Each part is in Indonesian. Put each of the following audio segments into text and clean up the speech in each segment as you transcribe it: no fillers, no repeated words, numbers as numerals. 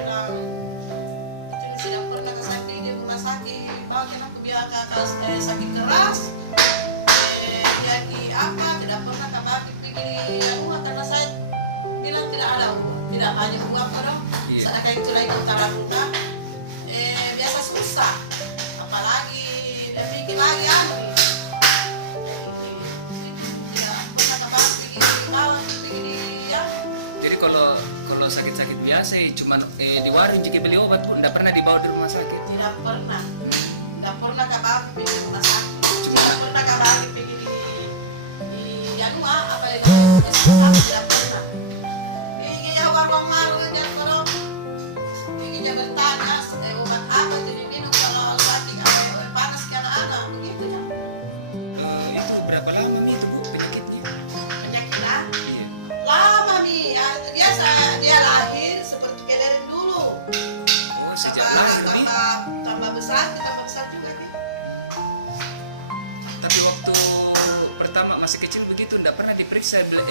bilang itu tidak pernah sakit di rumah sakit. Bagian aku bilang sakit keras. Jadi apa tidak pernah kakak pergi rumah karena saya bilang tidak ada uang, tidak hanya uang kadang. Saya kayak itu lagi utara rumah. Biasa susah. Apalagi bikin lagi anu. Jadi kalau sakit-sakit biasa cuma di warung jika beli obat pun tidak pernah dibawa di rumah sakit. Tidak pernah kakak pergi di rumah sakit. Tidak pernah kakak pergi di anu apa itu tidak pernah. Ini warung malu aja kalau ini jangan bertanya obat apa jadi minum kalau sakit apa panas ke anak-anak begitu ya. Itu berapa lama nih itu Bu penyakitnya? Penyakitnya Iya. lama nih, dia lahir seperti kalian dulu. Oh sejak lahir nih. Tambah besar, kita besar juga nih. Tapi waktu pertama masih kecil begitu tidak pernah diperiksa, tidak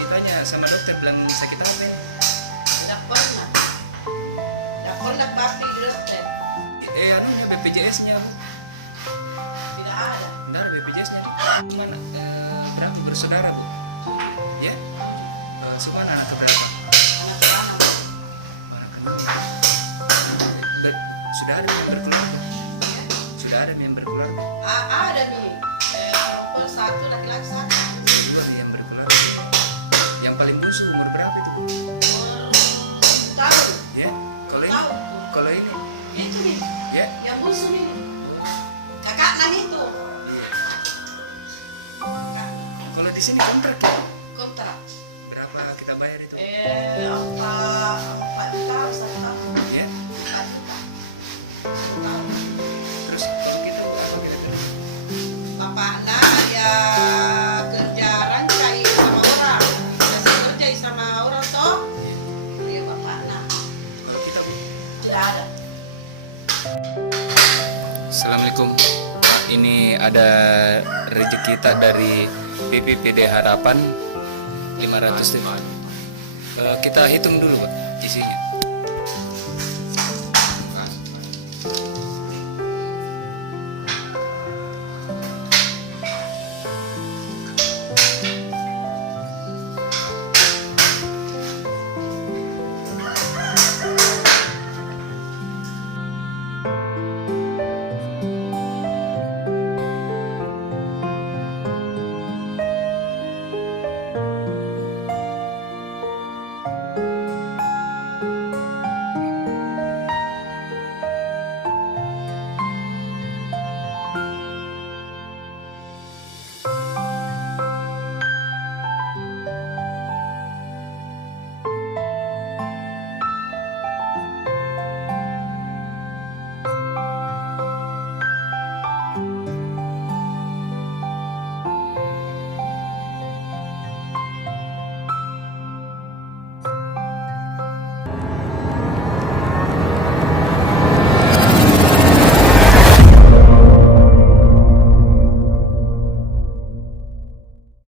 ditanya sama dokter bilang sakit apa? Tidak pernah papi di dokter. Anunya BPJS-nya Bu. Tidak ada. Tidak ada BPJS-nya. Mana? Berapa bersaudara Bu? Ya. Semua anak keberapa? Anak-anak. Sudah ada yang berkeluarga? Ya. Sudah ada yang berkeluarga? Ada nih. Perempuan satu, laki-laki satu. Juga yang berkeluarga. Yang paling bungsu umur berapa itu? Tahu. Ya. Kalau ini? Tahu. Kalau ini? Itu nih. Ya. Yang musuh nih. Kakak nan itu. Iya. Kakak. Kalau di sini kontrak ya? Kontrak. Berapa kita bayar itu? 4 tahun 1 tahun. Ya. 4 juta. 1 tahun. Terus kalau kita apa kira-kira? Bapaknya dia kerja rantai sama orang. Biasa kerja sama orang toh. Dia bapaknya. Kalau kita Bu? Tidak ada. Assalamualaikum. Ini ada rezeki kita dari PPPD Harapan 500 ribu. Kita hitung dulu Pak isinya.